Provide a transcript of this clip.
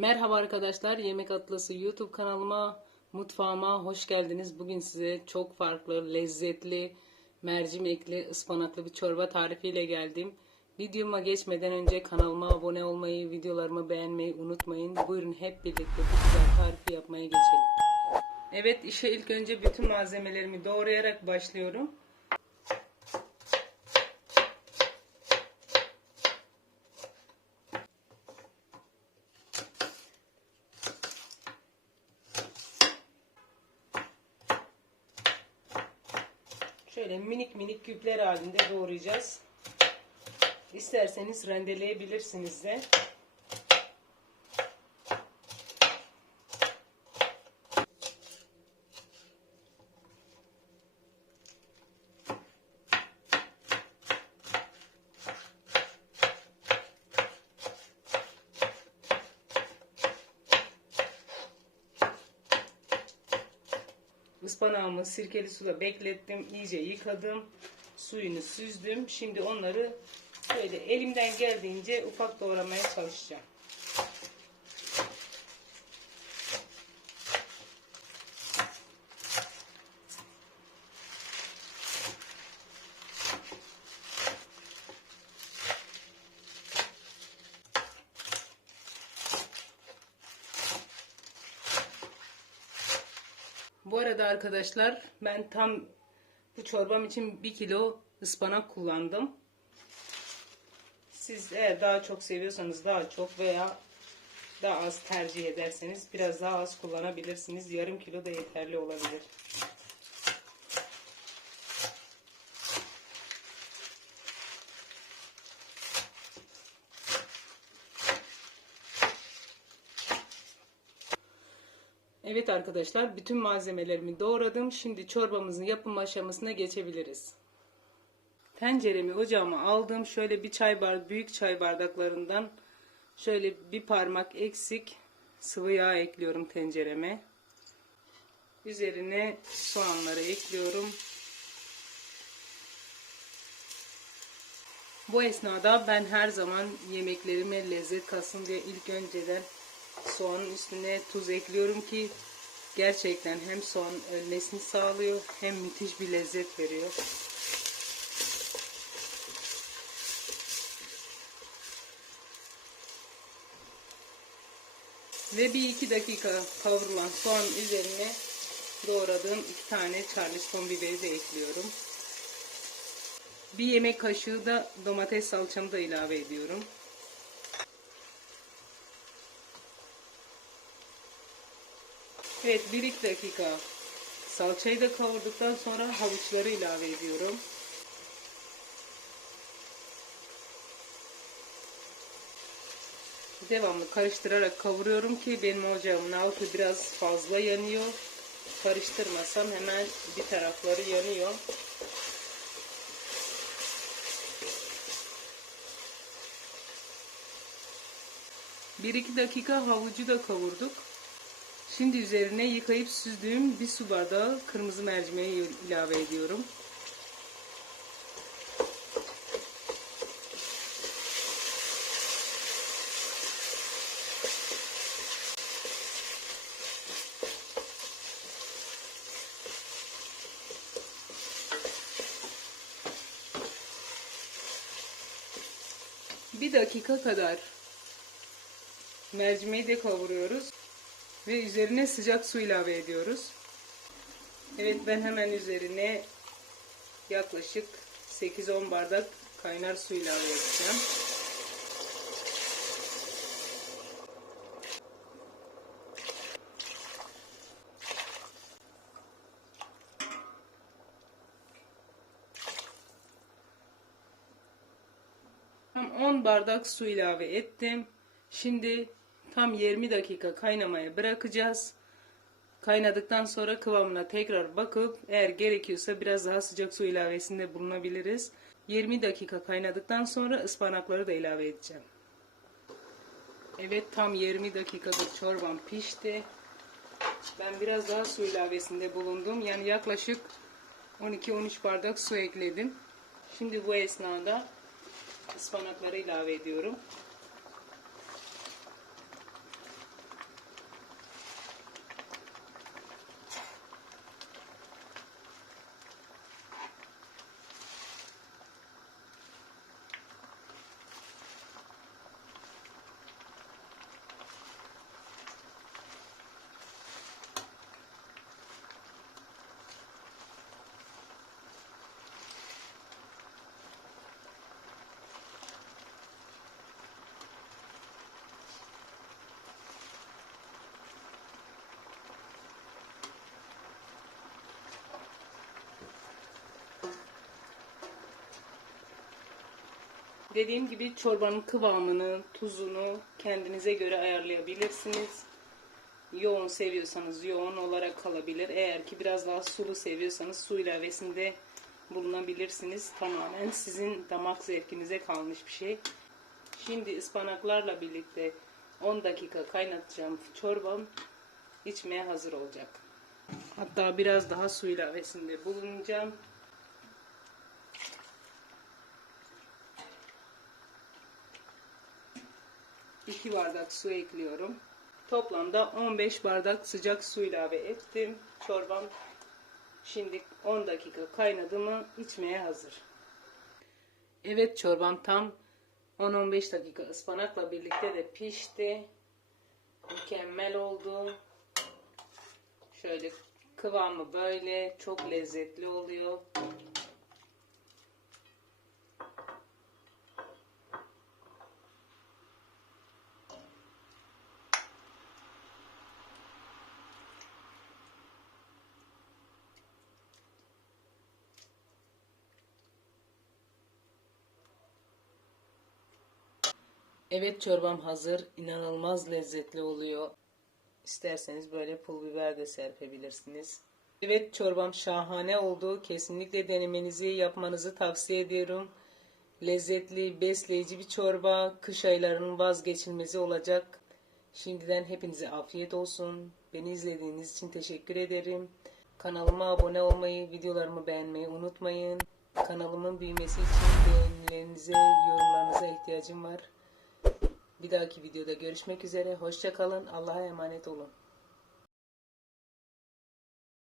Merhaba arkadaşlar, Yemek Atlası YouTube kanalıma, mutfağıma hoş geldiniz. Bugün size çok farklı, lezzetli, mercimekli, ıspanaklı bir çorba tarifiyle geldim. Videoma geçmeden önce kanalıma abone olmayı, videolarımı beğenmeyi unutmayın. Buyurun hep birlikte bu güzel tarifi yapmaya geçelim. Evet, işe ilk önce bütün malzemelerimi doğrayarak başlıyorum. Şöyle minik minik küpler halinde doğrayacağız. İsterseniz rendeleyebilirsiniz de. Ispanağımı sirkeli suda beklettim. iyice yıkadım. Suyunu süzdüm. Şimdi onları böyle elimden geldiğince ufak doğramaya çalışacağım. Arada arkadaşlar ben tam bu çorbam için 1 kilo ıspanak kullandım. Siz eğer daha çok seviyorsanız daha çok veya daha az tercih ederseniz biraz daha az kullanabilirsiniz. Yarım kilo da yeterli olabilir. Evet arkadaşlar bütün malzemelerimi doğradım. Şimdi çorbamızın yapım aşamasına geçebiliriz. Tenceremi ocağıma aldım. Şöyle bir çay bardak büyük çay bardaklarından şöyle bir parmak eksik sıvı yağ ekliyorum tencereme. Üzerine soğanları ekliyorum. Bu esnada ben her zaman yemeklerime lezzet katsın diye ilk önceden soğanın üstüne tuz ekliyorum ki gerçekten hem soğan ölmesini sağlıyor hem müthiş bir lezzet veriyor. Ve bir iki dakika kavrulan soğan üzerine doğradığım iki tane charleston biberi de ekliyorum. Bir yemek kaşığı da domates salçamı da ilave ediyorum. Evet 1-2 dakika salçayı da kavurduktan sonra havuçları ilave ediyorum. Devamlı karıştırarak kavuruyorum ki benim ocağımın altı biraz fazla yanıyor. Karıştırmasam hemen bir tarafları yanıyor. Bir iki dakika havucu da kavurduk. Şimdi üzerine yıkayıp süzdüğüm bir su bardağı kırmızı mercimeği ilave ediyorum. Bir dakika kadar mercimeği de kavuruyoruz. Ve üzerine sıcak su ilave ediyoruz. Evet ben hemen üzerine yaklaşık 8-10 bardak kaynar su ilave edeceğim. Tam 10 bardak su ilave ettim. Şimdi tam 20 dakika kaynamaya bırakacağız. Kaynadıktan sonra kıvamına tekrar bakıp eğer gerekiyorsa biraz daha sıcak su ilavesinde bulunabiliriz. 20 dakika kaynadıktan sonra ıspanakları da ilave edeceğim. Evet tam 20 dakikadır çorbam pişti. Ben biraz daha su ilavesinde bulundum. Yani yaklaşık 12-13 bardak su ekledim. Şimdi bu esnada ıspanakları ilave ediyorum. Dediğim gibi çorbanın kıvamını, tuzunu kendinize göre ayarlayabilirsiniz. Yoğun seviyorsanız yoğun olarak kalabilir. Eğer ki biraz daha sulu seviyorsanız su ilavesinde bulunabilirsiniz. Tamamen sizin damak zevkinize kalmış bir şey. Şimdi ıspanaklarla birlikte 10 dakika kaynatacağım çorbam içmeye hazır olacak. Hatta biraz daha su ilavesinde bulunacağım. İki bardak su ekliyorum. Toplamda 15 bardak sıcak su ilave ettim. Çorbam şimdi 10 dakika kaynadı mı içmeye hazır. Evet çorbam tam 10-15 dakika ıspanakla birlikte de pişti. Mükemmel oldu. Şöyle kıvamı böyle çok lezzetli oluyor. Evet çorbam hazır. İnanılmaz lezzetli oluyor. İsterseniz böyle pul biber de serpebilirsiniz. Evet çorbam şahane oldu. Kesinlikle denemenizi yapmanızı tavsiye ediyorum. Lezzetli, besleyici bir çorba. Kış aylarının vazgeçilmezi olacak. Şimdiden hepinize afiyet olsun. Beni izlediğiniz için teşekkür ederim. Kanalıma abone olmayı, videolarımı beğenmeyi unutmayın. Kanalımın büyümesi için beğenilerinize, yorumlarınıza ihtiyacım var. Bir dahaki videoda görüşmek üzere. Hoşça kalın. Allah'a emanet olun.